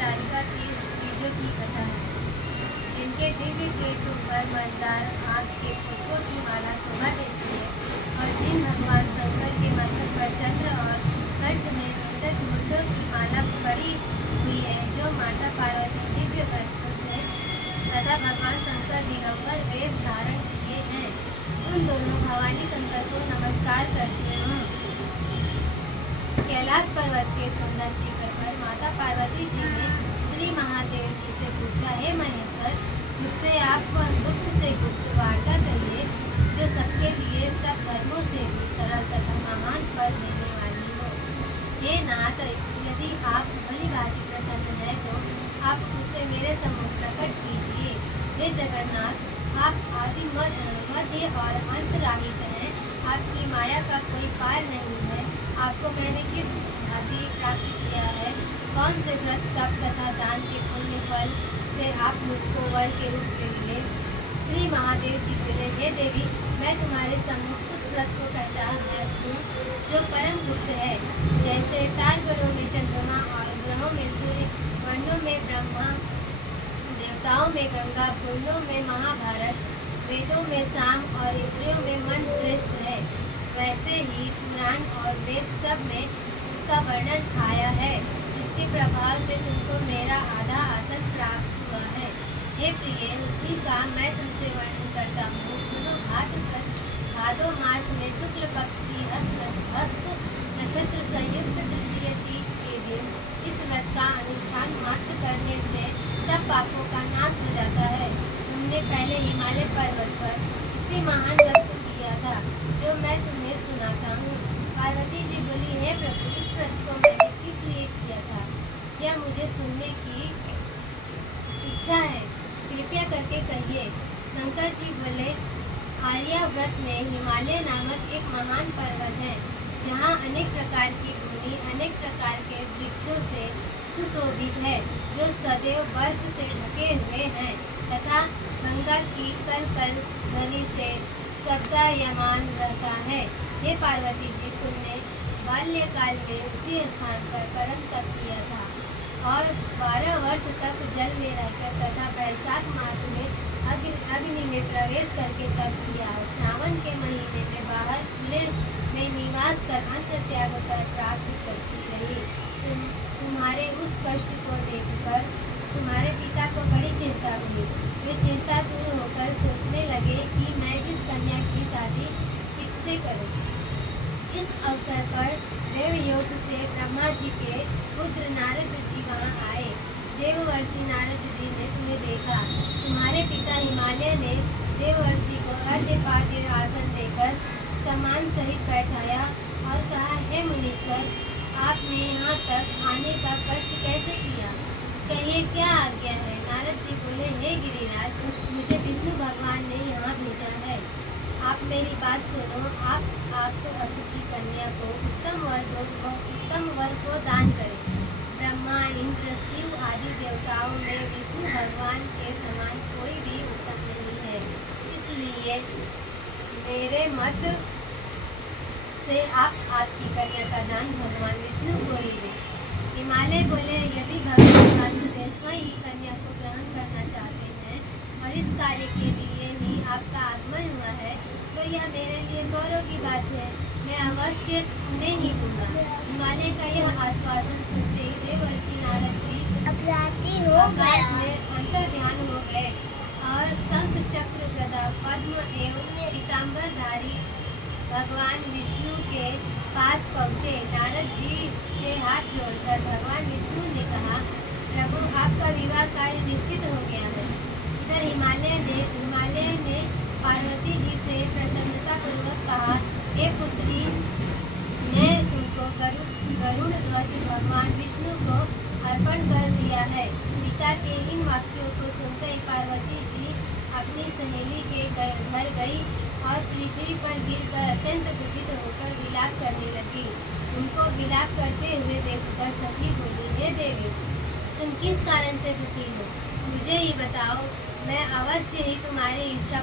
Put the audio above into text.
तालिका 30 तीजों की कथा है। जिनके दिव्य केशों पर मंदार आँख के पुष्पों की माला शोभा देती है और जिन भगवान शंकर के मस्तक पर चंद्र और कंठ में मुंडों की माला पड़ी हुई है, जो माता पार्वती दिव्य वस्त्रों से तथा भगवान शंकर दिगंबर वेश धारण किए हैं, उन दोनों भवानी शंकर को नमस्कार करते हूँ। कैलाश पर्वत के सुंदर शिखर पर माता पार्वती जी ने श्री महादेव जी से पूछा, हे महेश्वर, मुझसे आप गुप्त से गुप्त वार्ता कहिए, जो सबके लिए सब धर्मों से भी सरल तथा महान फल देने वाली हो। हे नाथ, यदि आप भली भांति प्रसन्न हैं तो आप उसे मेरे सम्मुख प्रकट कीजिए। हे जगन्नाथ, आप आदि मध्य और अंत रहित हैं, आपकी माया का कोई पार नहीं है। आपको मैंने किस भांति प्राप्त किया है, कौन से व्रत तप तथा दान के पुण्य फल से आप मुझको वर के रूप में मिले। श्री महादेव जी बोले, हे देवी, मैं तुम्हारे सम्मुख उस व्रत को कहता हूँ जो परम गुप्त है। जैसे तारगणों में चंद्रमा और ग्रहों में सूर्य, वर्णों में ब्रह्मा, देवताओं में गंगा, पुराणों में महाभारत, वेदों में साम और इंद्रियों में मन श्रेष्ठ है, वैसे ही पुराण और वेद सब में इसका वर्णन आया है, जिसके प्रभाव से तुमको मेरा आधा आसन प्राप्त हुआ है। हे प्रिय, उसी का मैं तुमसे वर्णन करता हूँ। सुनो, भादो मास में शुक्ल पक्ष की हस्त नक्षत्र संयुक्त तृतीय तीज के दिन इस व्रत का अनुष्ठान मात्र करने से सब पापों का नाश हो जाता है। तुमने पहले हिमालय पर्वत पर इसी महान व्रत को किया था, जो मैं तुम्हें सुनाता हूँ। पार्वती जी बोली, हे प्रभु, इस व्रत को मैंने किस लिए किया था, यह मुझे सुनने की इच्छा है, कृपया करके कहिए। शंकर जी बोले, आर्याव्रत में हिमालय नामक एक महान पर्वत है, जहाँ अनेक प्रकार की भूमि अनेक प्रकार के वृक्षों से सुशोभित है, जो सदैव बर्फ से ढके हुए हैं तथा गंगा की कल कल ध्वनि से शब्दायमान रहता है। हे पार्वती जी, तुमने बाल्यकाल में उसी स्थान पर परम तप किया था और 12 वर्ष तक जल में रहकर तथा वैशाख मास में अग्नि में प्रवेश करके तप किया। श्रावण के महीने में बाहर खुले में निवास कर अन्न त्याग कर प्राप्ति करती रही। तुम्हारे उस कष्ट को देखकर तुम्हारे पिता को बड़ी चिंता हुई। वे चिंता दूर होकर सोचने लगे कि मैं इस कन्या की शादी किससे करूं। इस अवसर पर देवयोग से ब्रह्मा जी के पुत्र नारद जी वहां आए। देववर्षि नारद जी ने तुम्हें देखा। तुम्हारे पिता हिमालय ने देववर्षि को अर्घ्यपाद्य आसन देकर सम्मान सहित बैठाया और कहा, हे मुनीश्वर, आपने यहाँ तक आने का कष्ट कैसे किया, कहिए क्या आज्ञा है। नारद जी बोले, हे गिरिराज, मुझे विष्णु भगवान ने यहाँ भेजा है। आप मेरी बात सुनो। आप आपकी कन्या को उत्तम वर को दान करें। ब्रह्मा, इंद्र, शिव आदि देवताओं में विष्णु भगवान के समान कोई भी उत्तम नहीं है, इसलिए मेरे मत से आप आपकी कन्या का दान भगवान विष्णु को ही दें। हिमालय बोले, यदि भगवान वासुदेव स्वयं ही कन्या को ग्रहण करना चाहते हैं और इस कार्य के लिए ही आपका आगमन हुआ है, तो यह मेरे लिए गौरव की बात है। मैं अवश्य उन्हें ही दूंगा। हिमालय का यह आश्वासन सुनते ही देवर्षि नारद जी आकाश में अंतर्ध्यान हो गए और शंख, चक्र, गदा, पद्म एवं पीताम्बरधारी भगवान विष्णु के पास पहुँचे। नारद जी के हाथ जोड़कर भगवान विष्णु ने कहा, प्रभु, आपका विवाह कार्य निश्चित हो गया है। इधर हिमालय ने पार्वती जी से प्रसन्नता पूर्वक कहा, हे पुत्री, मैं तुमको गरुड़ ध्वज भगवान विष्णु को अर्पण कर दिया है। पिता के इन वाक्यों को सुनते ही पार्वती जी अपनी सहेली के घर गई और पृथ्वी पर गिरकर अत्यंत दुखित होकर विलाप करने लगी। उनको विलाप करते हुए देखकर सखी बोली, हे देवी, तुम किस कारण से दुखी हो, मुझे ही बताओ, मैं अवश्य ही तुम्हारी इच्छा